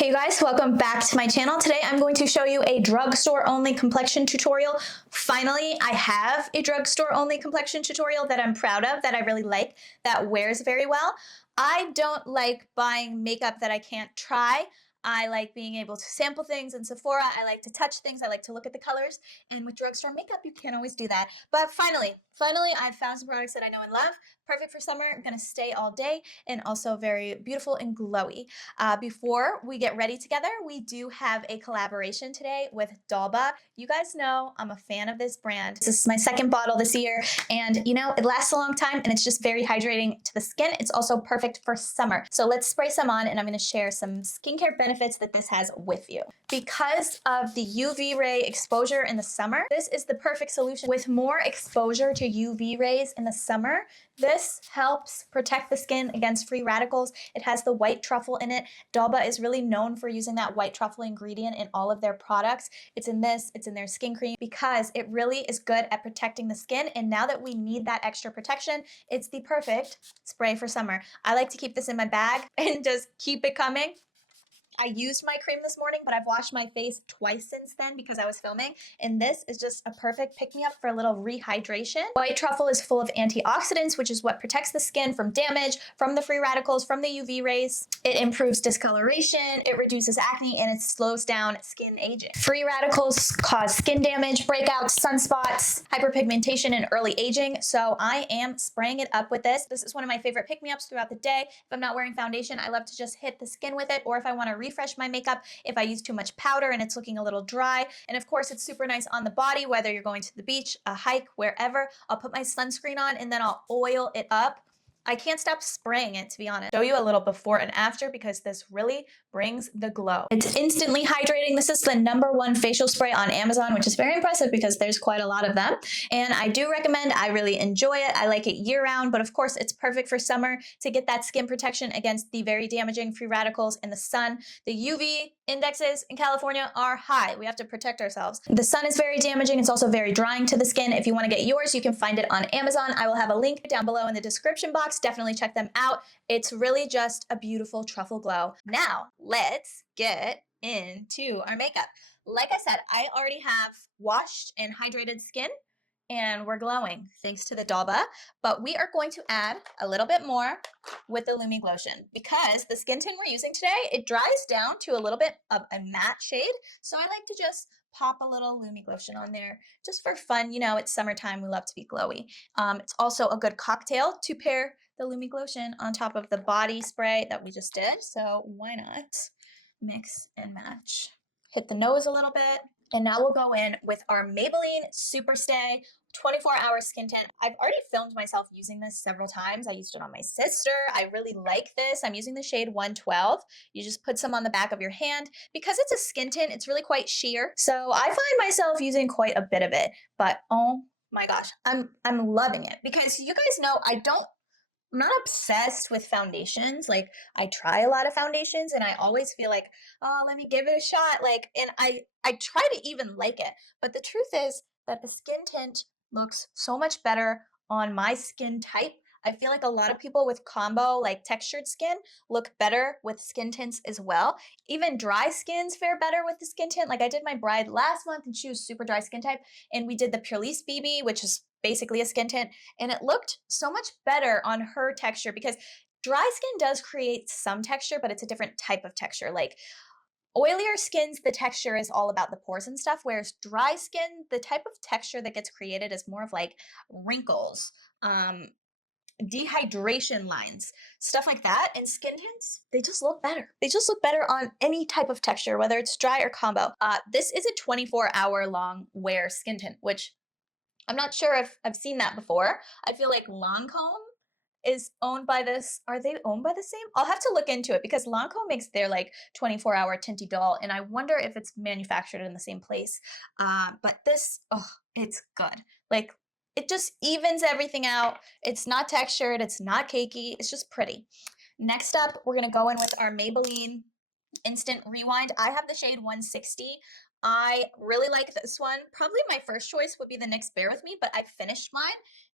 Hey you guys, welcome back to my channel. Today I'm going to show you a drugstore only complexion tutorial. Finally, I have a drugstore only complexion tutorial that I'm proud of, that I really like, that wears very well. I don't like buying makeup that I can't try. I like being able to sample things in Sephora. I like to touch things. I like to look at the colors. And with drugstore makeup, you can't always do that. But finally, I've found some products that I know and love. Perfect for summer, gonna stay all day, and also very beautiful and glowy. Before we get ready together, we do have a collaboration today with Dalba. You guys know I'm a fan of this brand. This is my second bottle this year, and you know, it lasts a long time and it's just very hydrating to the skin. It's also perfect for summer. So let's spray some on, and I'm gonna share some skincare benefits that this has with you. Because of the UV ray exposure in the summer, this is the perfect solution. With more exposure to UV rays in the summer, this helps protect the skin against free radicals. It has the white truffle in it. Dalba is really known for using that white truffle ingredient in all of their products. It's in this, it's in their skin cream, because it really is good at protecting the skin. And now that we need that extra protection, it's the perfect spray for summer. I like to keep this in my bag and just keep it coming. I used my cream this morning, but I've washed my face twice since then because I was filming, and this is just a perfect pick-me-up for a little rehydration. White truffle is full of antioxidants, which is what protects the skin from damage, from the free radicals, from the UV rays. It improves discoloration, it reduces acne, and it slows down skin aging. Free radicals cause skin damage, breakouts, sunspots, hyperpigmentation, and early aging, so I am spraying it up with this. This is one of my favorite pick-me-ups throughout the day. If I'm not wearing foundation, I love to just hit the skin with it, or if I want to refresh my makeup, if I use too much powder and it's looking a little dry. And of course, it's super nice on the body, whether you're going to the beach, a hike, wherever. I'll put my sunscreen on and then I'll oil it up. I can't stop spraying it, to be honest. Show you a little before and after, because this really brings the glow. It's instantly hydrating. This is the #1 facial spray on Amazon, which is very impressive because there's quite a lot of them. And I do recommend, I really enjoy it. I like it year round, but of course it's perfect for summer to get that skin protection against the very damaging free radicals in the sun. The UV indexes in California are high. We have to protect ourselves. The sun is very damaging. It's also very drying to the skin. If you want to get yours, you can find it on Amazon. I will have a link down below in the description box. Definitely check them out. It's really just a beautiful truffle glow. Now, let's get into our makeup. Like I said, I already have washed and hydrated skin, and we're glowing thanks to the Dalba, but we are going to add a little bit more with the Lumi Glotion, because the skin tint we're using today, it dries down to a little bit of a matte shade. So I like to just pop a little Lumi Glotion on there just for fun. You know, it's summertime, we love to be glowy. It's also a good cocktail to pair the Lumi Glotion on top of the body spray that we just did. So why not mix and match? Hit the nose a little bit. And now we'll go in with our Maybelline SuperStay 24-hour skin tint. I've already filmed myself using this several times. I used it on my sister. I really like this. I'm using the shade 112. You just put some on the back of your hand. Because it's a skin tint, it's really quite sheer. So I find myself using quite a bit of it. But oh my gosh, I'm loving it. Because you guys know I'm not obsessed with foundations. Like, I try a lot of foundations and I always feel like, oh, let me give it a shot. Like, and I try to even like it. But the truth is that the skin tint looks so much better on my skin type. I feel like a lot of people with combo, like textured skin, look better with skin tints as well. Even dry skins fare better with the skin tint. Like, I did my bride last month and she was super dry skin type, and we did the Purlisse BB, which is basically a skin tint, and it looked so much better on her texture, because dry skin does create some texture, but it's a different type of texture. Like, oilier skins, the texture is all about the pores and stuff, whereas dry skin, the type of texture that gets created is more of like wrinkles, dehydration lines, stuff like that. And skin tints, they just look better. They just look better on any type of texture, whether it's dry or combo. This is a 24-hour long wear skin tint, which I'm not sure if I've seen that before. I feel like Lancome is owned by this. Are they owned by the same? I'll have to look into it, because Lancome makes their like 24-hour tinty doll, and I wonder if it's manufactured in the same place. But this, oh, it's good. Like, it just evens everything out. It's not textured. It's not cakey. It's just pretty. Next up, we're going to go in with our Maybelline Instant Rewind. I have the shade 160. I really like this one. Probably my first choice would be the NYX Bear With Me, but I finished mine.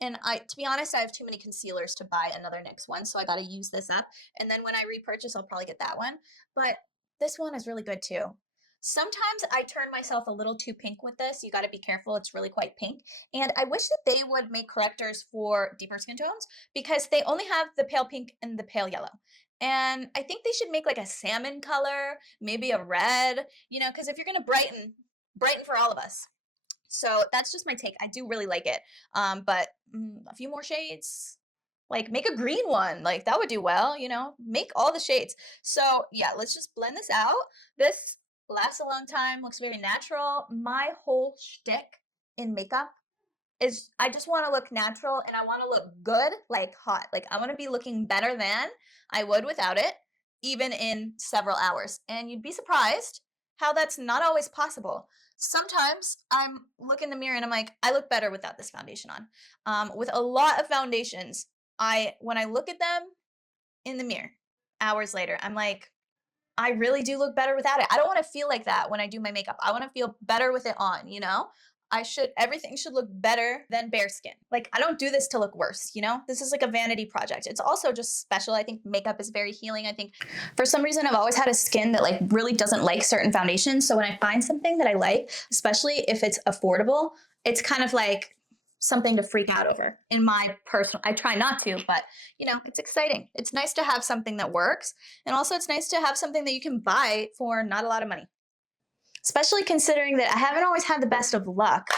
And to be honest, I have too many concealers to buy another NYX one, so I got to use this up. And then when I repurchase, I'll probably get that one. But This one is really good too. Sometimes I turn myself a little too pink with this. You got to be careful. It's really quite pink. And I wish that they would make correctors for deeper skin tones because they only have the pale pink and the pale yellow. And I think they should make like a salmon color, maybe a red, you know, because if you're going to brighten for all of us. So that's just my take. I do really like it. But a few more shades, like make a green one, like that would do well, you know, make all the shades. So yeah, let's just blend this out. This lasts a long time, looks very natural. My whole shtick in makeup is I just want to look natural and I want to look good, like hot. Like I want to be looking better than I would without it, even in several hours. And you'd be surprised how that's not always possible. Sometimes I'm look in the mirror and I'm like, I look better without this foundation on. With a lot of foundations, when I look at them in the mirror hours later, I'm like, I really do look better without it. I don't want to feel like that when I do my makeup. I want to feel better with it on, you know? Everything should look better than bare skin. Like, I don't do this to look worse, you know? This is like a vanity project. It's also just special. I think makeup is very healing. I think for some reason, I've always had a skin that like really doesn't like certain foundations. So when I find something that I like, especially if it's affordable, it's kind of like something to freak out over. In my personal, I try not to, but you know, it's exciting. It's nice to have something that works. And also it's nice to have something that you can buy for not a lot of money. Especially considering that I haven't always had the best of luck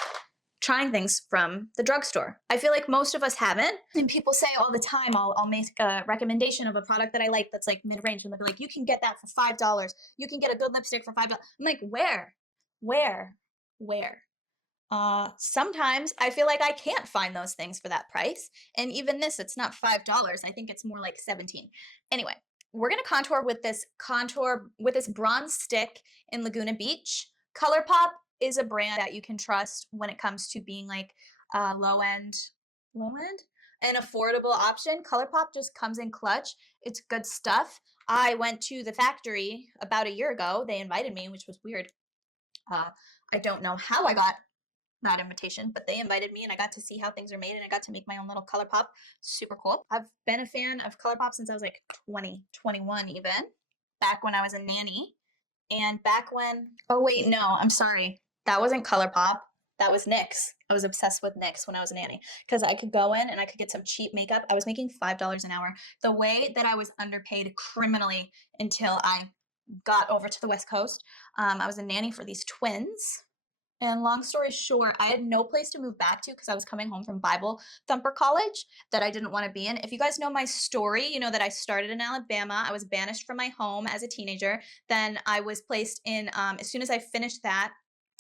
trying things from the drugstore. I feel like most of us haven't. And people say all the time, I'll make a recommendation of a product that I like that's like mid-range. And they'll be like, you can get that for $5. You can get a good lipstick for $5. I'm like, where? Where? Sometimes I feel like I can't find those things for that price. And even this, it's not $5. I think it's more like 17. Anyway, we're going to contour with this bronze stick in Laguna Beach. Colourpop is a brand that you can trust when it comes to being like low end, an affordable option. Colourpop just comes in clutch. It's good stuff. I went to the factory about a year ago. They invited me, which was weird. I don't know how I got that invitation, but they invited me and I got to see how things are made and I got to make my own little Colourpop. Super cool. I've been a fan of Colourpop since I was like 20, 21 even, back when I was a nanny. And back when, oh wait, no, I'm sorry. That wasn't Colourpop. That was NYX. I was obsessed with NYX when I was a nanny because I could go in and I could get some cheap makeup. I was making $5 an hour. The way that I was underpaid criminally until I got over to the West Coast. I was a nanny for these twins. And long story short, I had no place to move back to because I was coming home from Bible Thumper College that I didn't want to be in. If you guys know my story, you know that I started in Alabama. I was banished from my home as a teenager. Then I was placed in, as soon as I finished that,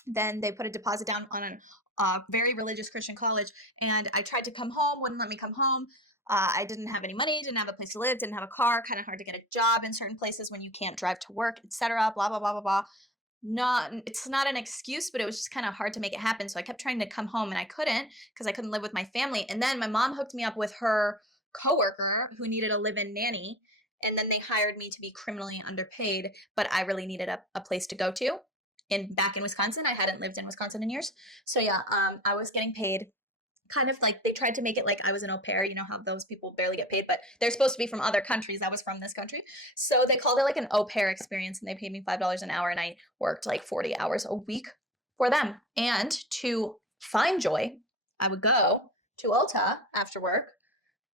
then they put a deposit down on a very religious Christian college. And I tried to come home, wouldn't let me come home. I didn't have any money, didn't have a place to live, didn't have a car, kind of hard to get a job in certain places when you can't drive to work, etc. Blah, blah, blah, blah, blah. It's not an excuse, but it was just kind of hard to make it happen. So I kept trying to come home and I couldn't because I couldn't live with my family. And then my mom hooked me up with her coworker who needed a live-in nanny. And then they hired me to be criminally underpaid, but I really needed a place to go to. Back in Wisconsin, I hadn't lived in Wisconsin in years. So yeah, I was getting paid kind of like they tried to make it like I was an au pair, you know how those people barely get paid, but they're supposed to be from other countries. I was from this country. So they called it like an au pair experience and they paid me $5 an hour and I worked like 40 hours a week for them. And to find joy, I would go to Ulta after work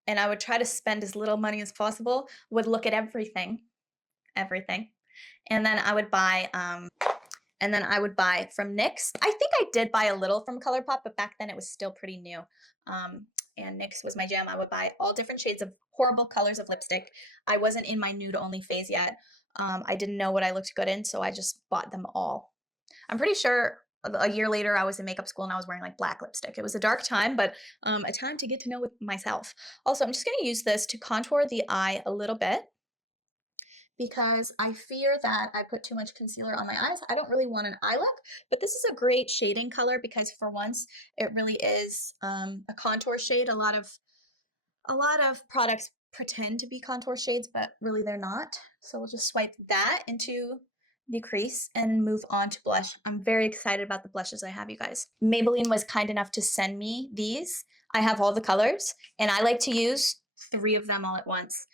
and I would try to spend as little money as possible, would look at everything. And then I would buy from NYX. I think I did buy a little from Colourpop, but back then it was still pretty new. And NYX was my jam. I would buy all different shades of horrible colors of lipstick. I wasn't in my nude only phase yet. I didn't know what I looked good in, so I just bought them all. I'm pretty sure a year later I was in makeup school and I was wearing like black lipstick. It was a dark time, but a time to get to know myself. Also, I'm just going to use this to contour the eye a little bit, because I fear that I put too much concealer on my eyes. I don't really want an eye look, but this is a great shading color because for once it really is a contour shade. A lot of products pretend to be contour shades, but really they're not. So we'll just swipe that into the crease and move on to blush. I'm very excited about the blushes I have, you guys. Maybelline was kind enough to send me these. I have all the colors and I like to use 3 of them all at once.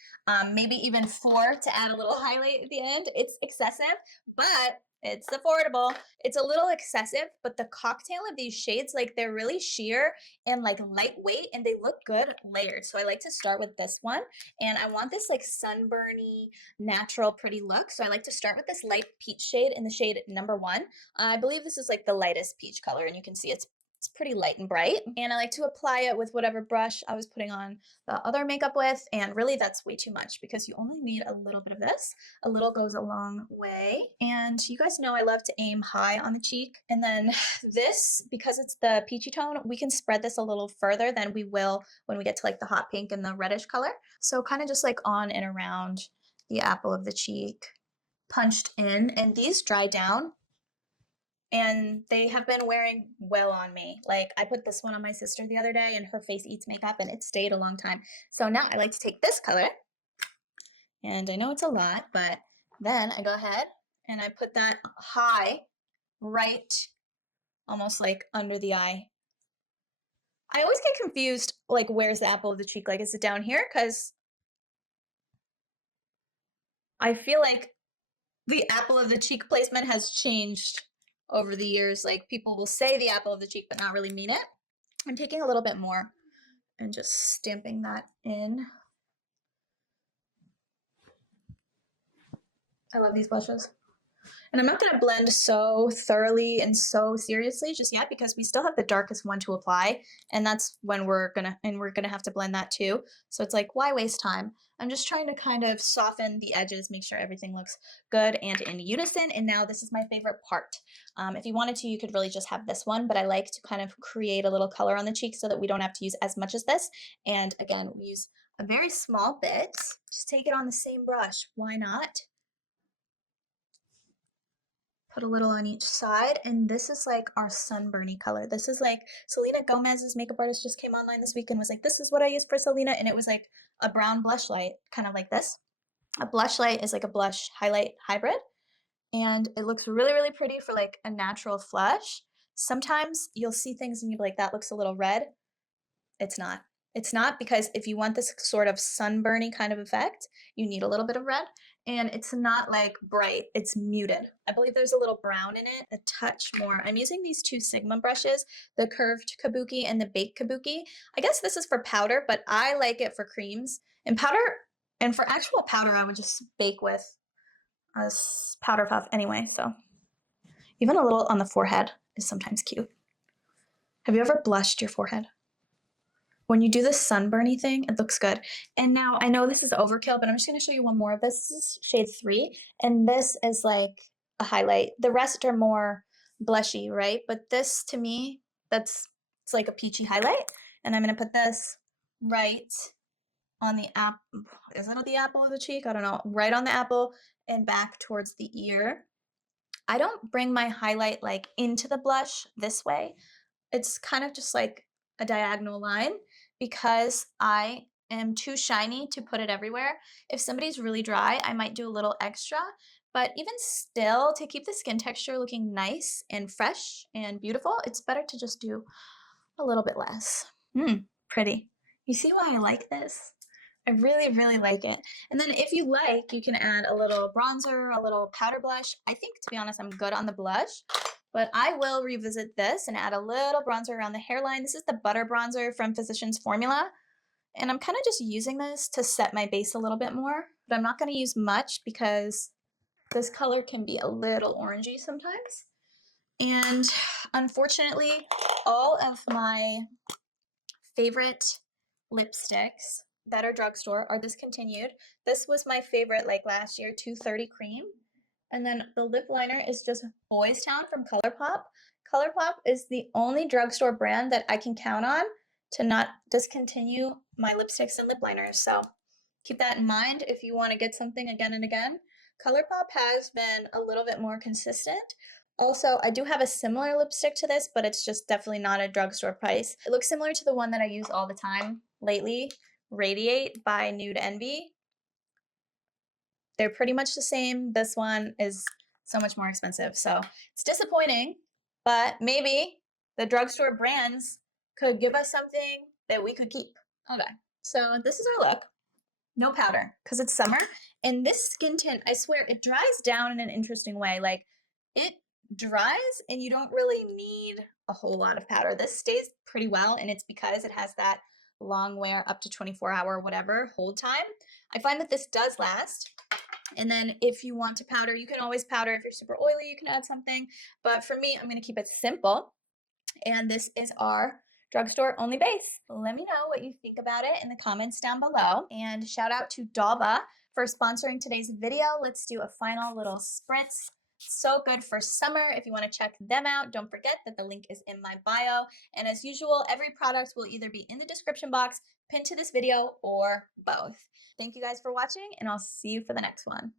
Maybe even 4 to add a little highlight at the end. It's excessive, but it's affordable. It's a little excessive, but the cocktail of these shades, like they're really sheer and like lightweight and they look good layered. So I like to start with this one, and I want this like sunburny, natural, pretty look. So I like to start with this light peach shade in the shade number 1. I believe this is like the lightest peach color, and you can see it's pretty light and bright. And I like to apply it with whatever brush I was putting on the other makeup with. And really that's way too much because you only need a little bit of this. A little goes a long way. And you guys know I love to aim high on the cheek. And then this, because it's the peachy tone, we can spread this a little further than we will when we get to like the hot pink and the reddish color. So kind of just like on and around the apple of the cheek, punched in. And these dry down and they have been wearing well on me. Like I put this one on my sister the other day and her face eats makeup and it stayed a long time. So now I like to take this color, and I know it's a lot, but then I go ahead and I put that high right almost like under the eye. I always get confused, like where's the apple of the cheek? Like is it down here? Because I feel like the apple of the cheek placement has changed over the years. Like people will say the apple of the cheek but not really mean it. I'm taking a little bit more and just stamping that in. I love these blushes. And I'm not going to blend so thoroughly and so seriously just yet because we still have the darkest one to apply, and that's when we're going to have to blend that too. So it's like, why waste time? I'm just trying to kind of soften the edges, make sure everything looks good and in unison. And now this is my favorite part. If you wanted to, you could really just have this one, but I like to kind of create a little color on the cheek so that we don't have to use as much as this. And again, we use a very small bit. Just take it on the same brush. Why not? Put a little on each side, and this is like our sunburny color. This is like Selena Gomez's makeup artist just came online this week and was like, this is what I use for Selena, and it was like a brown blush light, kind of like this. A blush light is like a blush highlight hybrid, and it looks really, really pretty for like a natural flush. Sometimes you'll see things and you'll be like, that looks a little red. It's not. It's not, because if you want this sort of sunburny kind of effect, you need a little bit of red. And it's not like bright, it's muted. I believe there's a little brown in it, a touch more. I'm using these 2 Sigma brushes, the curved kabuki and the baked kabuki. I guess this is for powder, but I like it for creams. And powder, and for actual powder, I would just bake with a powder puff anyway. So even a little on the forehead is sometimes cute. Have you ever blushed your forehead? When you do the sunburny thing, it looks good. And now I know this is overkill, but I'm just going to show you one more of this. This is shade 3, and this is like a highlight. The rest are more blushy, right? But this, to me, it's like a peachy highlight. And I'm going to put this right on the apple. Is it the apple of the cheek? I don't know. Right on the apple and back towards the ear. I don't bring my highlight like into the blush this way. It's kind of just like a diagonal line because I am too shiny to put it everywhere. If somebody's really dry, I might do a little extra, but even still, to keep the skin texture looking nice and fresh and beautiful, it's better to just do a little bit less. Pretty. You see why I like this? I really, really like it. And then if you like, you can add a little bronzer, a little powder blush. I think, to be honest, I'm good on the blush. But I will revisit this and add a little bronzer around the hairline. This is the Butter Bronzer from Physicians Formula. And I'm kind of just using this to set my base a little bit more. But I'm not going to use much because this color can be a little orangey sometimes. And unfortunately, all of my favorite lipsticks that are drugstore are discontinued. This was my favorite like last year, 230 Creme. And then the lip liner is just Boys Town from Colourpop. Colourpop is the only drugstore brand that I can count on to not discontinue my lipsticks and lip liners. So keep that in mind if you want to get something again and again. Colourpop has been a little bit more consistent. Also, I do have a similar lipstick to this, but it's just definitely not a drugstore price. It looks similar to the one that I use all the time lately, Radiate by Nude Envy. They're pretty much the same. This one is so much more expensive. So it's disappointing, but maybe the drugstore brands could give us something that we could keep. Okay. So this is our look. No powder, because it's summer. And this skin tint, I swear, it dries down in an interesting way. Like, it dries and you don't really need a whole lot of powder. This stays pretty well, and it's because it has that long wear, up to 24-hour whatever hold time. I find that this does last. And then if you want to powder, you can always powder. If you're super oily, you can add something. But for me, I'm going to keep it simple. And this is our drugstore only base. Let me know what you think about it in the comments down below. And shout out to Dalba for sponsoring today's video. Let's do a final little spritz. So good for summer. If you want to check them out, don't forget that the link is in my bio. And as usual, every product will either be in the description box, pinned to this video, or both. Thank you guys for watching, and I'll see you for the next one.